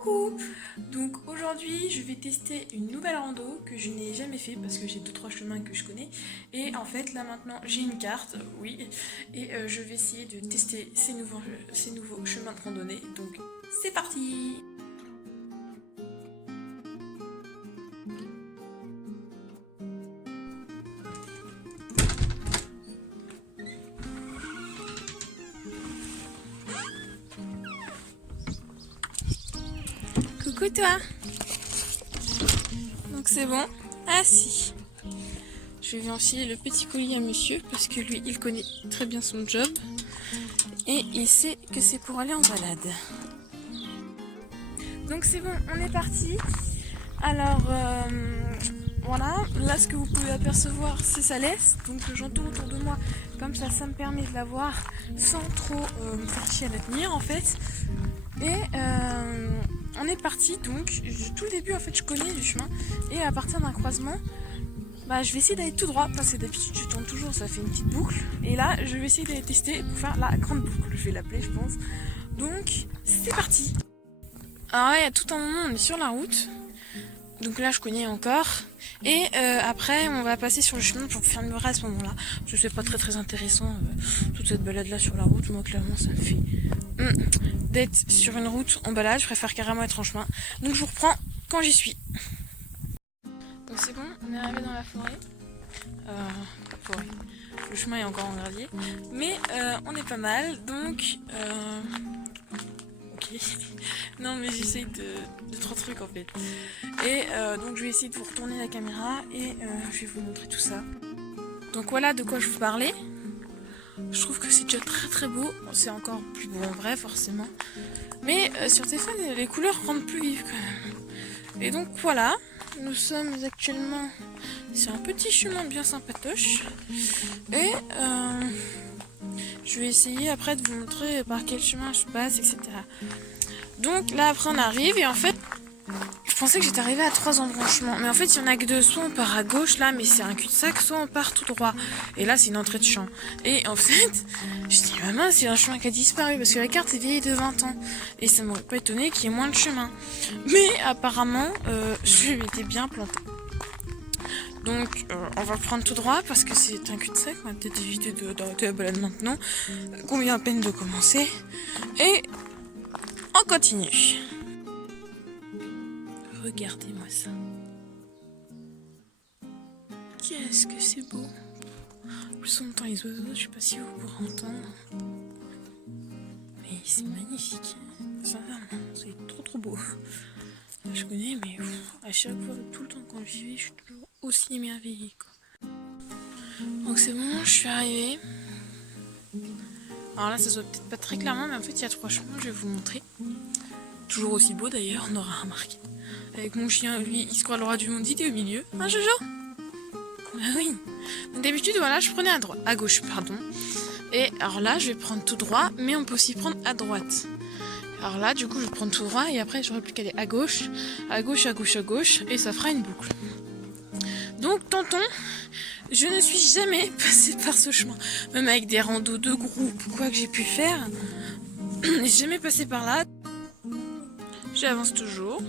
Coucou. Donc aujourd'hui je vais tester une nouvelle rando que je n'ai jamais fait parce que j'ai 2-3 chemins que je connais. Et en fait là maintenant j'ai une carte, oui, et je vais essayer de tester ces nouveaux chemins de randonnée. Donc c'est parti. Coucou toi. Donc c'est bon. Ah si. Je vais enfiler le petit colis à monsieur parce que lui il connaît très bien son job et il sait que c'est pour aller en balade. Donc c'est bon, on est parti. Alors voilà, là ce que vous pouvez apercevoir c'est sa laisse, donc j'entoure autour de moi, comme ça me permet de la voir sans trop me faire chier à la tenir en fait. Et on est parti donc, tout le début en fait je connais le chemin et à partir d'un croisement, je vais essayer d'aller tout droit parce que d'habitude je tourne toujours, ça fait une petite boucle. Et là je vais essayer d'aller tester pour faire la grande boucle, je vais l'appeler je pense. Donc c'est parti. Alors là il y a tout un moment on est sur la route. Donc là je connais encore. Et après on va passer sur le chemin pour faire le mur à ce moment-là. Je sais pas très intéressant toute cette balade là sur la route. Moi clairement ça me fait d'être sur une route en balade. Je préfère carrément être en chemin. Donc je vous reprends quand j'y suis. Donc c'est bon, on est arrivé dans la forêt. Forêt. Le chemin est encore en gravier. Mais on est pas mal. Donc ok. Non mais j'essaye de 3 trucs en fait. Et donc je vais essayer de vous retourner la caméra et je vais vous montrer tout ça. Donc voilà de quoi je vous parlais. Je trouve que c'est déjà très beau. C'est encore plus beau en vrai forcément. Mais sur téléphone les couleurs rendent plus vives quand même. Et donc voilà. Nous sommes actuellement sur un petit chemin bien sympatoche. Et je vais essayer après de vous montrer par quel chemin je passe, etc. Donc là après on arrive et en fait je pensais que j'étais arrivée à 3 embranchements. Mais en fait il y en a que 2. Soit on part à gauche là mais c'est un cul-de-sac, soit on part tout droit. Et là c'est une entrée de champ. Et en fait je dis maman c'est un chemin qui a disparu parce que la carte est vieille de 20 ans. Et ça m'aurait pas étonné qu'il y ait moins de chemin. Mais apparemment je m'étais bien plantée. Donc on va le prendre tout droit parce que c'est un cul-de-sac. On va peut-être éviter d'arrêter la balade maintenant. Qu'on vient à peine de commencer. Et on continue. Regardez-moi ça. Qu'est-ce que c'est beau. En plus on entend les oiseaux, je sais pas si vous pourrez entendre. Mais c'est magnifique. Sincèrement, c'est trop beau. Je connais mais à chaque fois, tout le temps quand j'y vais, je suis toujours aussi émerveillée quoi. Donc c'est bon, je suis arrivée. Alors là ça se voit peut-être pas très clairement mais en fait il y a 3 chemins, je vais vous montrer. Toujours aussi beau d'ailleurs, on aura remarqué. Avec mon chien, lui, il se croit le roi du monde, il est au milieu. Hein, Jojo? Bah oui. D'habitude, voilà, je prenais à gauche, pardon. Et alors là, je vais prendre tout droit, mais on peut aussi prendre à droite. Alors là, du coup, je vais prendre tout droit et après, j'aurai plus qu'à aller à gauche, et ça fera une boucle. Donc, tentons. Je ne suis jamais passée par ce chemin. Même avec des randos de groupe ou quoi que j'ai pu faire, je n'ai jamais passé par là. J'avance toujours.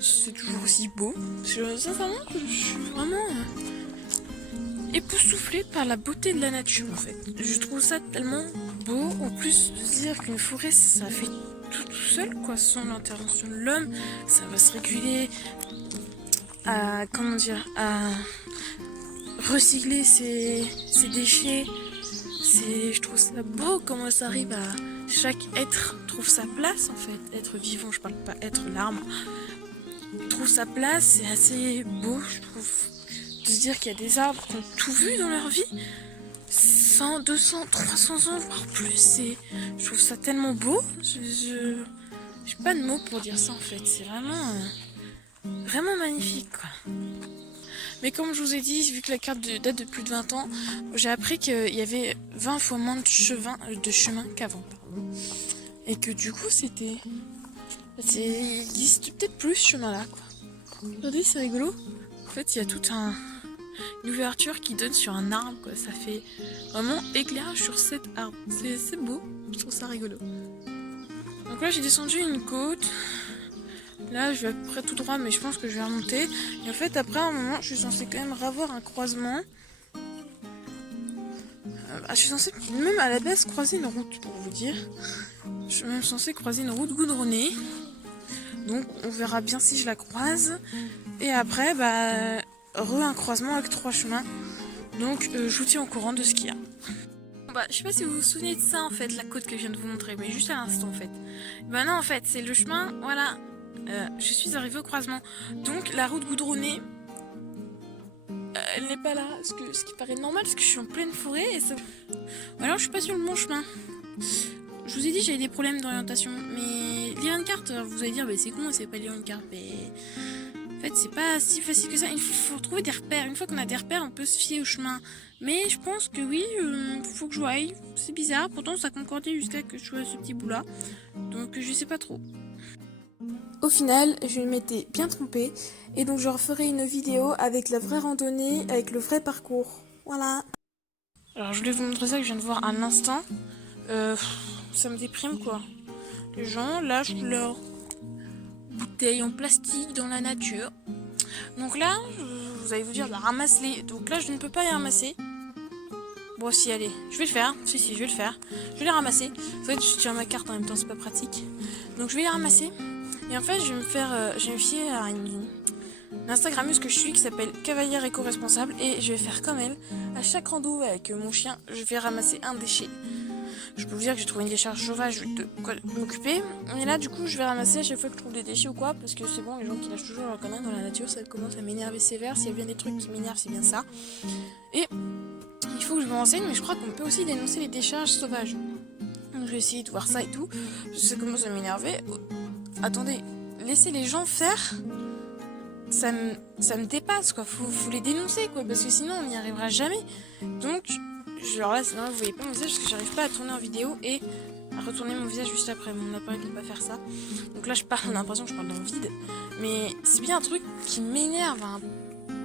C'est toujours aussi beau. Sincèrement, je suis vraiment époustouflée par la beauté de la nature en fait. Je trouve ça tellement beau. En plus de se dire qu'une forêt ça fait tout seul quoi, sans l'intervention de l'homme. Ça va se réguler à à recycler ses déchets. Je trouve ça beau comment ça arrive à chaque être trouve sa place en fait. Être vivant, je parle pas être l'arbre. Trouve sa place, c'est assez beau, je trouve, de se dire qu'il y a des arbres qui ont tout vu dans leur vie, 100, 200, 300 ans, voire plus, et je trouve ça tellement beau, j'ai pas de mots pour dire ça en fait, c'est vraiment magnifique quoi. Mais comme je vous ai dit, vu que la carte date de plus de 20 ans, j'ai appris qu'il y avait 20 fois moins de chemin qu'avant, et que du coup c'était... il existe peut-être plus ce chemin-là, quoi. Regardez, c'est rigolo. En fait, il y a toute une ouverture qui donne sur un arbre, quoi. Ça fait vraiment éclairage sur cet arbre. C'est beau, je trouve ça rigolo. Donc là j'ai descendu une côte. Là je vais à peu près tout droit mais je pense que je vais remonter. Et en fait après à un moment je suis censée quand même revoir un croisement. Je suis censée même à la base croiser une route pour vous dire. Je suis même censée croiser une route goudronnée. Donc on verra bien si je la croise. Et après un croisement avec 3 chemins. Donc je vous tiens au courant de ce qu'il y a. Je sais pas si vous vous souvenez de ça en fait, la côte que je viens de vous montrer, mais juste à l'instant en fait. Non en fait c'est le chemin, voilà. Je suis arrivée au croisement. Donc la route goudronnée, elle n'est pas là, ce qui paraît normal parce que je suis en pleine forêt et ça... Alors je suis pas sur le bon chemin. Je vous ai dit j'avais des problèmes d'orientation, mais lire une carte, vous allez dire c'est con, c'est pas lire une carte, mais... En fait, c'est pas si facile que ça. Il faut trouver des repères. Une fois qu'on a des repères, on peut se fier au chemin. Mais je pense que oui, faut que je voie. C'est bizarre. Pourtant, ça concordait jusqu'à que je sois ce petit bout-là. Donc, je sais pas trop. Au final, je m'étais bien trompée. Et donc, je referai une vidéo avec la vraie randonnée, avec le vrai parcours. Voilà. Alors, je voulais vous montrer ça que je viens de voir à l'instant. Ça me déprime, quoi. Les gens lâchent leurs bouteilles en plastique dans la nature. Donc là, vous allez vous dire, ramasse-les. Donc là, je ne peux pas les ramasser. Bon, si, allez, je vais le faire. Si, je vais le faire. Je vais les ramasser. En fait, je tiens ma carte en même temps, c'est pas pratique. Donc je vais les ramasser. Et en fait, je vais me fier à une Instagrammeuse que je suis qui s'appelle Cavalière Éco-Responsable. Et je vais faire comme elle. À chaque rando avec mon chien, je vais ramasser un déchet. Je peux vous dire que j'ai trouvé une décharge sauvage, je vais de quoi m'occuper. Et là, du coup, je vais ramasser à chaque fois que je trouve des déchets ou quoi, parce que c'est bon, les gens qui lâchent toujours leur connerie dans la nature, ça commence à m'énerver sévère. S'il y a bien des trucs qui m'énervent, c'est bien ça. Et il faut que je me renseigne, mais je crois qu'on peut aussi dénoncer les décharges sauvages. Donc, je vais essayer de voir ça et tout. Ça commence à m'énerver. Attendez, laissez les gens faire. Ça me dépasse, quoi. Faut les dénoncer, quoi, parce que sinon, on n'y arrivera jamais. Donc... Alors là, sinon vous voyez pas mon visage parce que j'arrive pas à tourner en vidéo et à retourner mon visage juste après. Mon appareil ne peut pas faire ça. Donc là, on a l'impression que je parle dans le vide. Mais c'est bien un truc qui m'énerve à un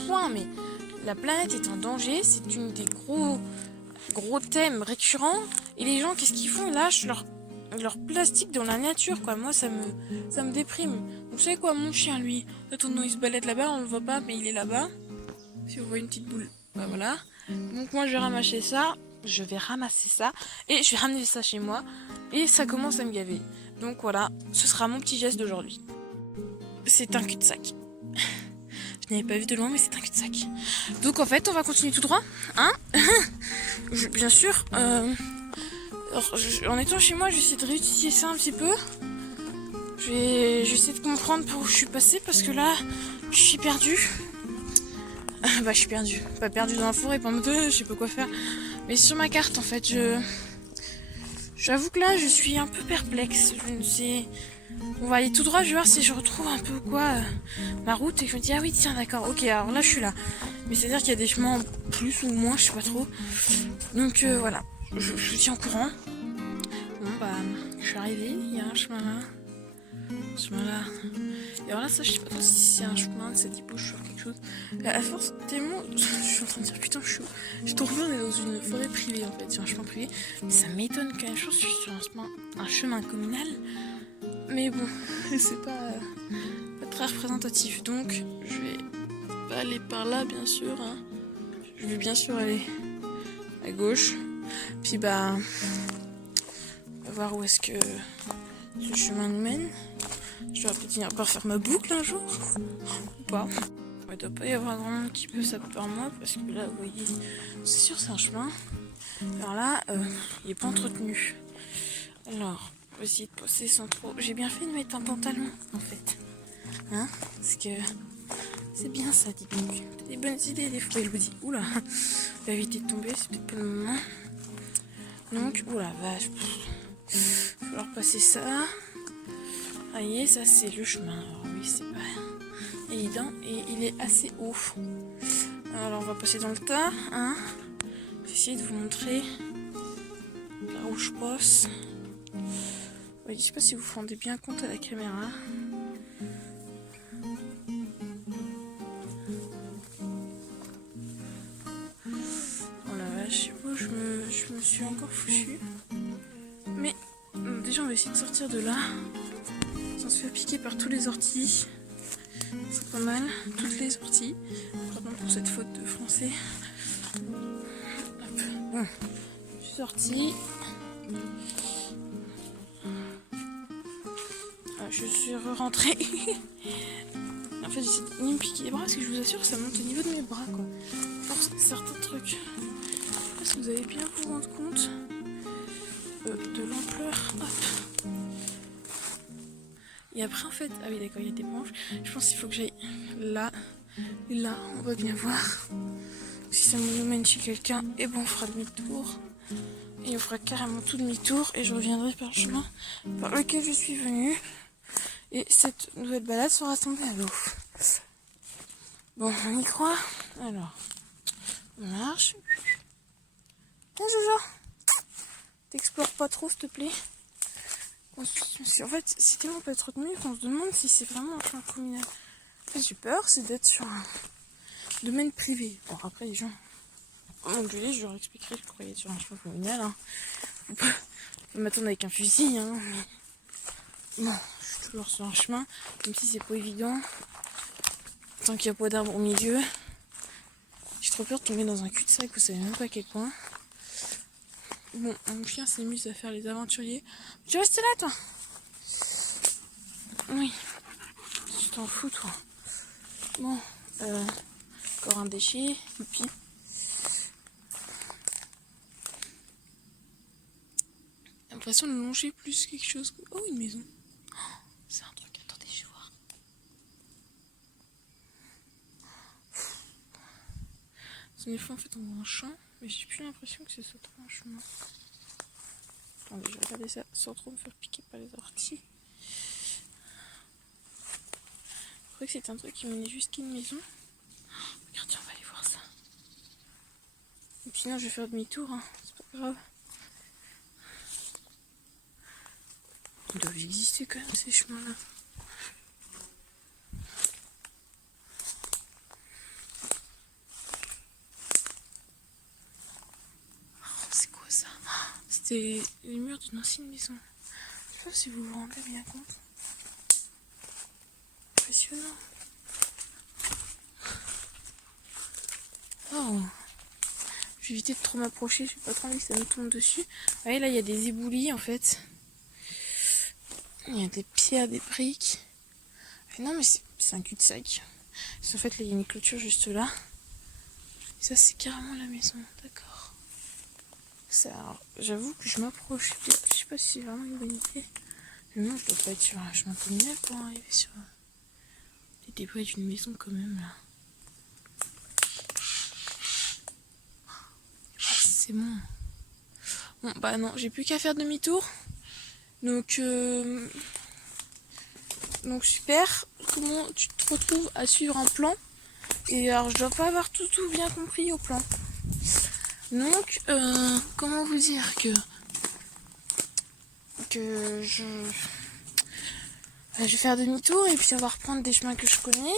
point. Mais la planète est en danger. C'est une des gros thèmes récurrents. Et les gens, qu'est-ce qu'ils font? Ils lâchent leur plastique dans la nature, quoi. Moi, ça me déprime. Donc, vous savez quoi, mon chien, lui, attendez, il se balade là-bas, on le voit pas, mais il est là-bas. Si vous voyez une petite boule, voilà. Donc moi je vais ramasser ça, et je vais ramener ça chez moi et ça commence à me gaver. Donc voilà, ce sera mon petit geste d'aujourd'hui. C'est un cul-de-sac. Je n'avais pas vu de loin mais c'est un cul-de-sac. Donc en fait on va continuer tout droit, hein. Bien sûr, en étant chez moi j'essaie de réutiliser ça un petit peu. Je vais essayer de comprendre par où je suis passée parce que là je suis perdue. Je suis perdue. Pas perdue dans la forêt, pas en mode je sais pas quoi faire. Mais sur ma carte, en fait, j'avoue que là, je suis un peu perplexe. Je ne sais... On va aller tout droit, je vais voir si je retrouve un peu ma route. Et je me dis, ah oui, tiens, d'accord, ok, alors là, je suis là. Mais c'est-à-dire qu'il y a des chemins en plus ou moins, je sais pas trop. Donc voilà, je vous tiens au courant. Bon, je suis arrivée, il y a un chemin là. Là. Et alors là, ça, je sais pas trop si c'est un chemin, ça débouche sur quelque chose. À force, tellement. Je suis en train de dire, putain, je trouve qu'on est dans une forêt privée en fait, sur un chemin privé. Mais ça m'étonne quand même, je suis sur un chemin communal. Mais bon, c'est pas très représentatif. Donc, je vais pas aller par là, bien sûr. Hein. Je vais bien sûr aller à gauche. Puis on va voir où est-ce que ce chemin nous mène. Je vais peut-être finir par faire ma boucle un jour. Ou pas. Il doit pas y avoir grand monde qui peut ça par moi. Parce que là, vous voyez, c'est sûr, c'est un chemin. Alors là, il est pas entretenu. Alors, on va essayer de passer sans trop. J'ai bien fait de mettre un pantalon, en fait. Hein? Parce que c'est bien ça, dites donc. T'as des bonnes idées, des fois. Je vous dis, oula, on va éviter de tomber, c'est peut-être pas le moment. Donc, oula, vache. Il va falloir passer ça. Ah, et ça c'est le chemin. Alors oui, c'est pas évident et il est assez haut. Alors on va passer dans le tas. Hein. Je vais essayer de vous montrer là où je passe. Ouais, je sais pas si vous vous rendez bien compte à la caméra. Oh la vache, je sais pas où je me suis encore foutu. Mais déjà on va essayer de sortir de là sans se faire piquer par tous les orties. C'est pas mal, toutes les orties. Pardon pour cette faute de français. Hop. Bon, je suis sortie. Je suis rentrée. En fait, j'essaie de me piquer les bras parce que je vous assure que ça monte au niveau de mes bras, quoi. Pour certains trucs. Je sais pas si vous allez bien vous rendre compte de l'ampleur. Hop. Et après, en fait, ah oui, d'accord, il y a des branches. Je pense qu'il faut que j'aille là. Et là, on va bien voir. Si ça nous mène chez quelqu'un, et bon, on fera demi-tour. Et on fera carrément tout demi-tour. Et je reviendrai par le chemin par lequel je suis venue. Et cette nouvelle balade sera tombée à l'eau. Bon, on y croit. Alors, on marche. Tiens, Jojo, t'explores pas trop, s'il te plaît. En fait, c'est tellement pas trop de mieux qu'on se demande si c'est vraiment un chemin communal. En fait, j'ai peur, c'est d'être sur un domaine privé. Bon, après, les gens vont m'engueuler, je leur expliquerai que je croyais être sur un chemin communal. Hein. Faut pas m'attendre avec un fusil, hein, mais bon, je suis toujours sur un chemin, même si c'est pas évident. Tant qu'il n'y a pas d'arbre au milieu. J'ai trop peur de tomber dans un cul-de-sac, vous savez même pas à quel point. Bon, mon chien s'amuse à faire les aventuriers. Tu restes là, toi? Oui. Tu t'en fous, toi. Bon, encore un déchet. Youpi. J'ai l'impression de longer plus quelque chose. Oh, une maison. Oh, c'est un truc, attendez, je vais voir. Des fois, en fait, on voit un champ, mais j'ai plus l'impression que ce soit trop un chemin. Attendez, je vais regarder ça sans trop me faire piquer par les orties. Je crois que c'est un truc qui menait jusqu'à une maison. Regardez, on va aller voir ça. Et puis sinon, je vais faire demi-tour, hein. C'est pas grave. Ils doivent exister quand même, ces chemins-là. C'est quoi ça? C'était les murs d'une ancienne maison. Je sais pas si vous vous rendez bien compte. Impressionnant. Oh. Je vais éviter de trop m'approcher, je n'ai pas trop envie que ça me tombe dessus. Vous voyez, là, il y a des éboulis, en fait. Il y a des pierres, des briques. Et non, mais c'est un cul-de-sac. En fait, là, il y a une clôture juste là. Et ça, c'est carrément la maison, d'accord. J'avoue que je m'approche. Je sais pas si c'est vraiment une bonne idée. Mais non, je dois pas être sur un chemin communal pour arriver sur les débris d'une maison quand même, là. C'est bon. Bon, bah non, j'ai plus qu'à faire demi-tour. Donc super. Comment tu te retrouves à suivre un plan? Et alors, je dois pas avoir tout bien compris au plan. Donc, comment vous dire que je vais faire demi-tour et puis on va reprendre des chemins que je connais.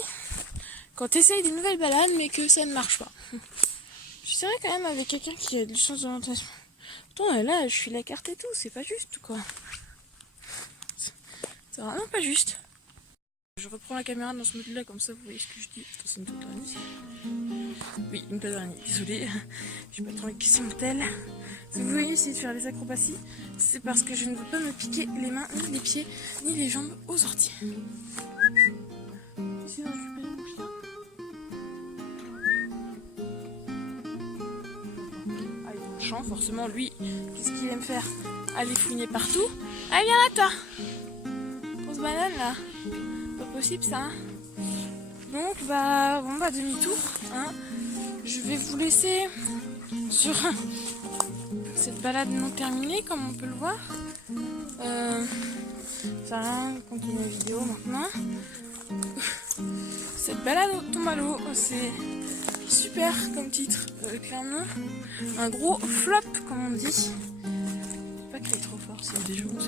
Quand tu essayes des nouvelles balades, mais que ça ne marche pas. Je serais quand même avec quelqu'un qui a du sens d'orientation. Pourtant, là, je suis la carte et tout, c'est pas juste, quoi. C'est vraiment pas juste. Je reprends la caméra dans ce mode-là, comme ça, vous voyez ce que je dis. Attends, c'est une toile d'araignée. Oui, une toile d'araignée, désolée. J'ai pas trouvé que c'est mon tel. Si vous voyez essayer de faire des acrobaties, c'est parce que je ne veux pas me piquer les mains, ni les pieds, ni les jambes aux orties. Essayez de récupérer mon chien. Ah, il est dans le champ, forcément, lui, qu'est-ce qu'il aime faire? Aller fouiner partout. Allez, viens là, toi! Grosse banane, là. Pas possible, ça, hein. Donc, bon, demi-tour, hein. Je vais vous laisser sur cette balade non terminée, comme on peut le voir. Ça va rien continuer la vidéo maintenant. Cette balade tombe à l'eau, c'est super comme titre, clairement. Un gros flop, comme on dit. Pas crier trop fort, c'est déjà bon,